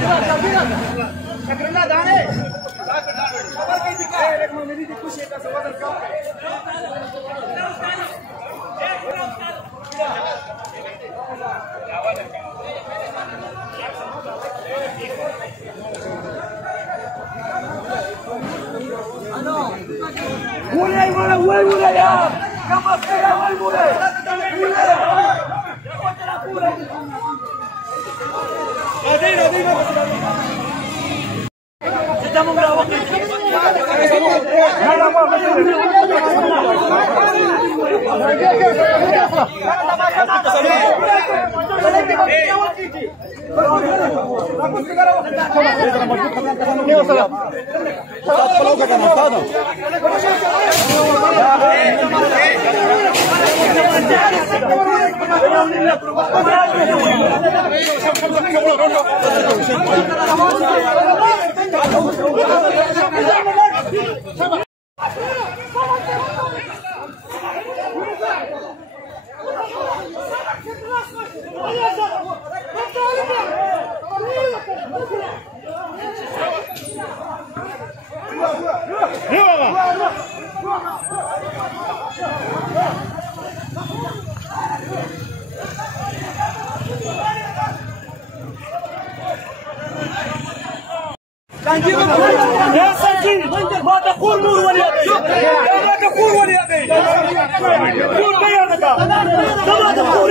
शक्करला दाणे खबर की दिखा एक मेरी दी खुशी का सवाल का mulai ya kamu sekarang mulai kita mau berawak يا سيدي ما تقول نور ولي ما تقول ولي نور بيانك ما تقول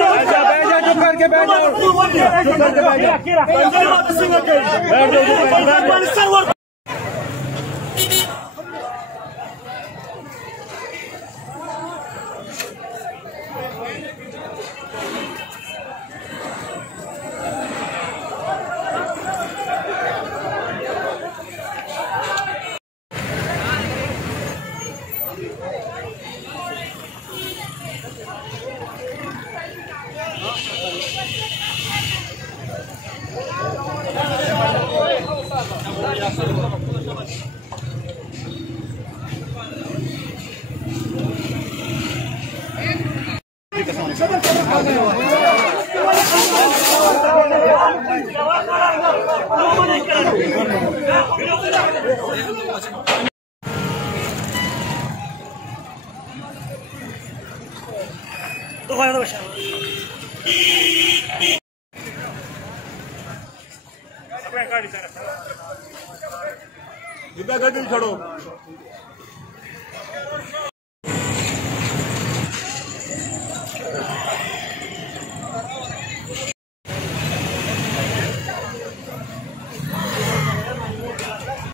गाड़ी छोड़ो